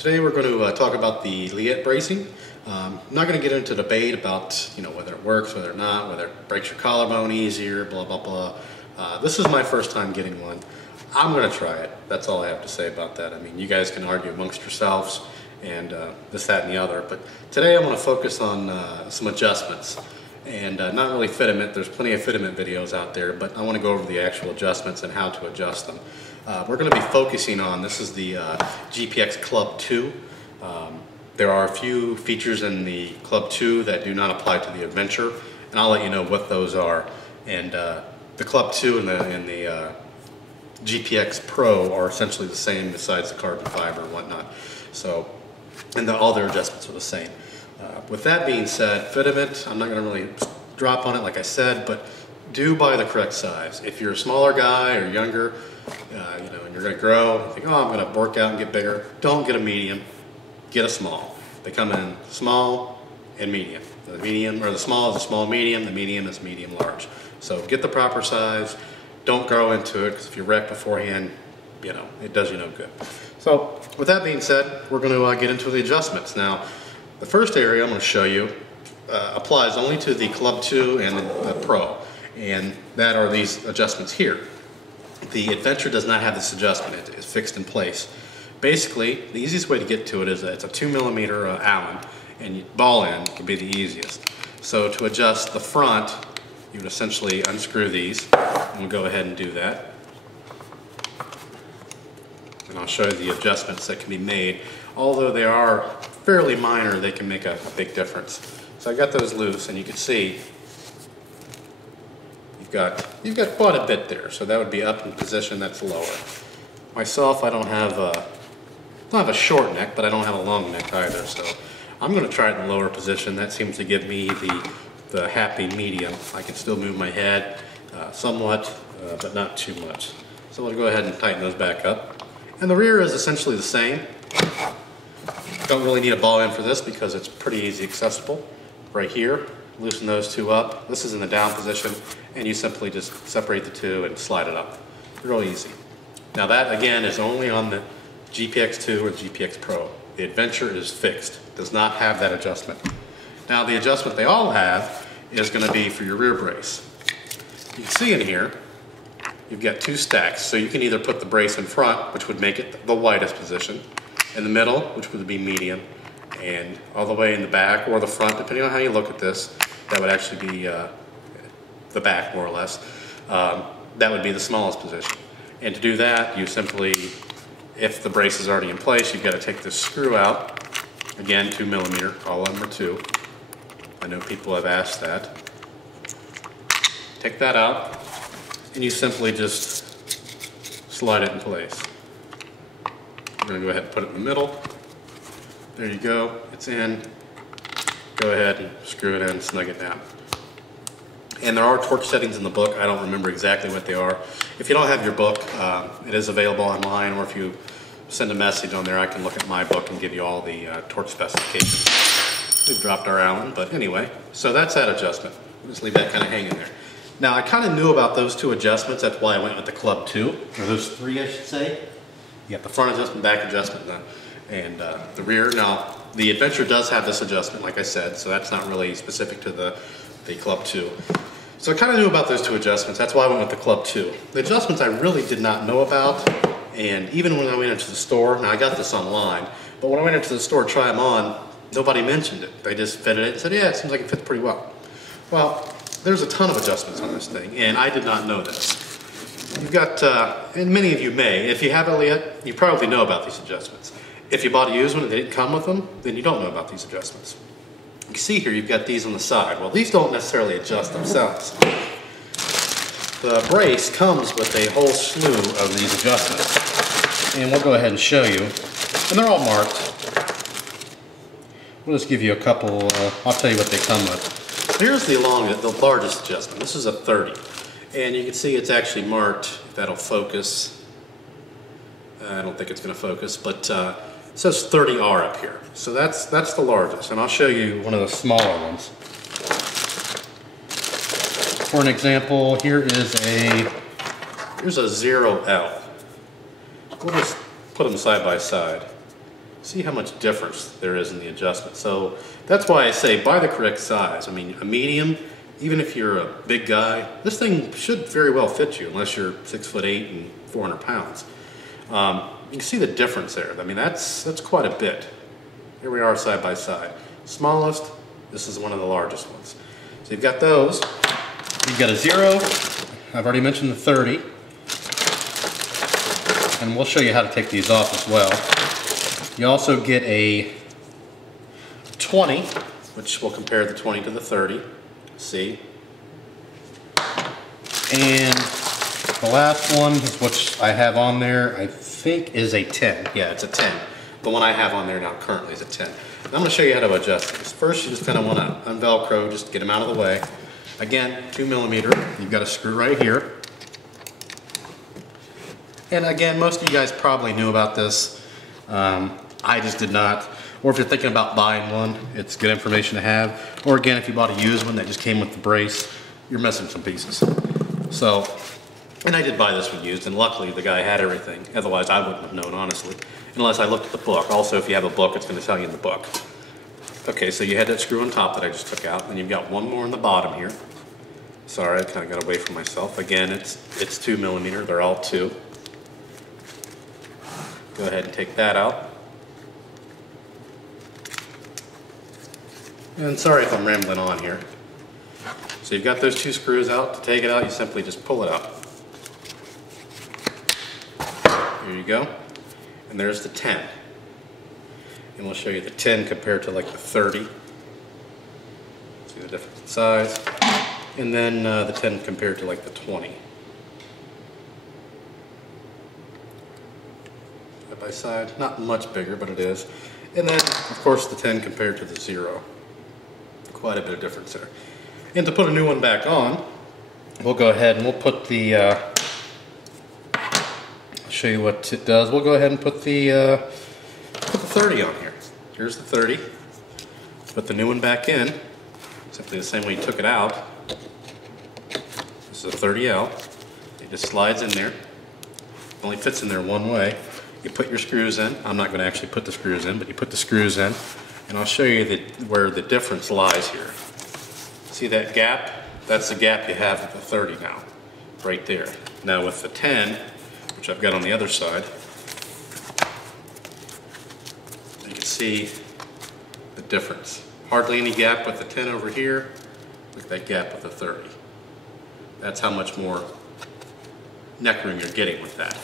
Today we're going to talk about the Leatt bracing. I'm not going to get into debate about whether it works, whether or not, whether it breaks your collarbone easier, blah blah blah. This is my first time getting one. I'm going to try it. That's all I have to say about that. I mean, you guys can argue amongst yourselves and this, that, and the other. But today I'm going to focus on some adjustments and not really fitment. There's plenty of fitment videos out there, but I want to go over the actual adjustments and how to adjust them. We're going to be focusing on, this is the GPX Club 2. There are a few features in the Club 2 that do not apply to the Adventure, and I'll let you know what those are. And the Club 2 and the GPX Pro are essentially the same besides the carbon fiber and whatnot. So, and all their adjustments are the same. With that being said, fitment, I'm not going to really drop on it like I said, but do buy the correct size. If you're a smaller guy or younger, and you're going to grow, you think, oh, I'm going to work out and get bigger, don't get a medium, get a small. They come in small and medium. The medium, or the small is a small medium, the medium is medium large. So get the proper size, don't grow into it, because if you wreck beforehand, it does you no good. So with that being said, we're going to get into the adjustments. Now, the first area I'm going to show you applies only to the Club 2 and the Pro, and that are these adjustments here. The Adventure does not have this adjustment. It is fixed in place. Basically, the easiest way to get to it is it's a 2mm Allen, and ball end can be the easiest. So to adjust the front, you would essentially unscrew these, and we'll go ahead and do that. And I'll show you the adjustments that can be made. Although they are fairly minor, they can make a big difference. So I got those loose, and you can see you've got quite a bit there. So that would be up in position, that's lower. Myself, I don't have a short neck, but I don't have a long neck either. So I'm going to try it in the lower position. That seems to give me the happy medium. I can still move my head somewhat, but not too much. So we'll go ahead and tighten those back up. And the rear is essentially the same. Don't really need a ball end for this because it's pretty easy accessible. Right here, loosen those two up. This is in the down position, and you simply just separate the two and slide it up. Real easy. Now that, again, is only on the GPX 2 or GPX Pro. The Adventure is fixed. It does not have that adjustment. Now the adjustment they all have is going to be for your rear brace. You can see in here, you've got two stacks. So you can either put the brace in front, which would make it the widest position, in the middle, which would be medium, and all the way in the back or the front, depending on how you look at this, that would actually be the back, more or less. That would be the smallest position. And to do that, you simply, if the brace is already in place, you've got to take this screw out. Again, 2mm, all of them are 2. I know people have asked that. Take that out, and you simply just slide it in place. I'm going to go ahead and put it in the middle. There you go, it's in. Go ahead and screw it in, snug it down. And there are torque settings in the book. I don't remember exactly what they are. If you don't have your book, it is available online, or if you send a message on there, I can look at my book and give you all the torque specifications. We've dropped our Allen, but anyway, so that's that adjustment. We'll just leave that kind of hanging there. Now, I kind of knew about those two adjustments. That's why I went with the Club 2, or those three, I should say. You got the front adjustment, back adjustment, and the rear. Now, the Adventure does have this adjustment, like I said, so that's not really specific to the Club 2. So I kind of knew about those two adjustments. That's why I went with the Club 2. The adjustments I really did not know about, and even when I went into the store, now I got this online, but when I went into the store to try them on, nobody mentioned it. They just fitted it and said, yeah, it seems like it fits pretty well. Well, there's a ton of adjustments on this thing, and I did not know this. You've got, and many of you may, if you have a Leatt, you probably know about these adjustments. If you bought a used one and they didn't come with them, then you don't know about these adjustments. You can see here you've got these on the side. Well, these don't necessarily adjust themselves. The brace comes with a whole slew of these adjustments. And we'll go ahead and show you. And they're all marked. We'll just give you a couple, I'll tell you what they come with. Here's the largest adjustment. This is a 30. And you can see it's actually marked, if that'll focus. I don't think it's going to focus, but it says 30R up here. So that's the largest, and I'll show you one of the smaller ones. For an example, here's a 0L. We'll just put them side by side. See how much difference there is in the adjustment. So that's why I say buy the correct size. I mean, a medium, even if you're a big guy, this thing should very well fit you unless you're 6'8" and 400 pounds. You can see the difference there. I mean, that's quite a bit. Here we are side by side. Smallest, this is one of the largest ones. So you've got those. You've got a 0. I've already mentioned the 30. And we'll show you how to take these off as well. You also get a 20, which will compare the 20 to the 30. See? And the last one, which I have on there, I think is a 10. Yeah, it's a 10. The one I have on there now currently is a 10. And I'm going to show you how to adjust these. First, you just kind of want to un-Velcro, just get them out of the way. Again, 2mm. You've got a screw right here. And again, most of you guys probably knew about this. I just did not. Or if you're thinking about buying one, it's good information to have. Or again, if you bought a used one that just came with the brace, you're missing some pieces. So, and I did buy this one used, and luckily the guy had everything. Otherwise, I wouldn't have known, honestly, unless I looked at the book. Also, if you have a book, it's going to tell you in the book. Okay, so you had that screw on top that I just took out, and you've got one more on the bottom here. Sorry, I kind of got away from myself. Again, it's 2mm. They're all 2. Go ahead and take that out. And sorry if I'm rambling on here. So you've got those 2 screws out. To take it out, you simply just pull it out. There you go. And there's the 10. And we'll show you the 10 compared to like the 30. See the difference in size. And then the 10 compared to like the 20. Side by side. Not much bigger, but it is. And then, of course, the 10 compared to the 0. Quite a bit of difference there. And to put a new one back on, we'll go ahead and we'll put the, I'll show you what it does. We'll go ahead and put the 30 on here. Here's the 30. Put the new one back in, simply the same way you took it out. This is a 30L. It just slides in there. It only fits in there one way. You put your screws in. I'm not going to actually put the screws in, but you put the screws in. And I'll show you where the difference lies here. See that gap? That's the gap you have with the 30 now, right there. Now with the 10, which I've got on the other side, you can see the difference. Hardly any gap with the 10 over here. Look at that gap with the 30. That's how much more neck room you're getting with that.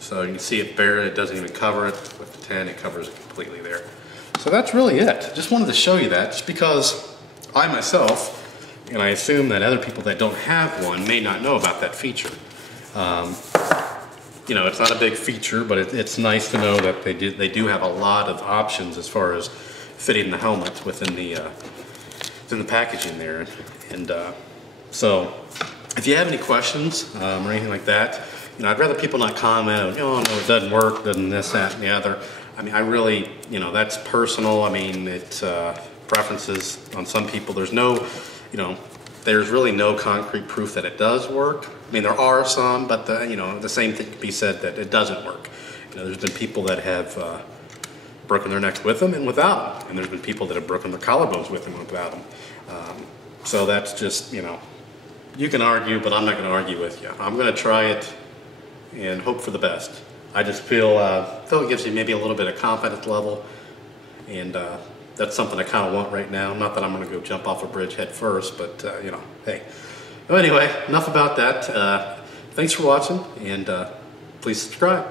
So you can see it bare, it doesn't even cover it. With the 10, it covers it completely there. So that's really it. Just wanted to show you that, just because I myself, and I assume that other people that don't have one may not know about that feature. You know, it's not a big feature, but it's nice to know that they do have a lot of options as far as fitting the helmet within the packaging there. And so, if you have any questions or anything like that, you know, I'd rather people not comment, oh no, it doesn't work, doesn't this, that, and the other. I mean, I really, you know, that's personal. I mean, it's preferences on some people. There's no, you know, there's really no concrete proof that it does work. I mean, there are some, but you know, the same thing can be said that it doesn't work. You know, there's been people that have broken their necks with them and without them, and there's been people that have broken their collarbones with them and without them. So that's just, you know, you can argue, but I'm not going to argue with you. I'm going to try it and hope for the best. I just feel it gives you maybe a little bit of confidence level, and that's something I kind of want right now. Not that I'm going to go jump off a bridge head first, but you know, hey. Well, anyway, enough about that. Thanks for watching, and please subscribe.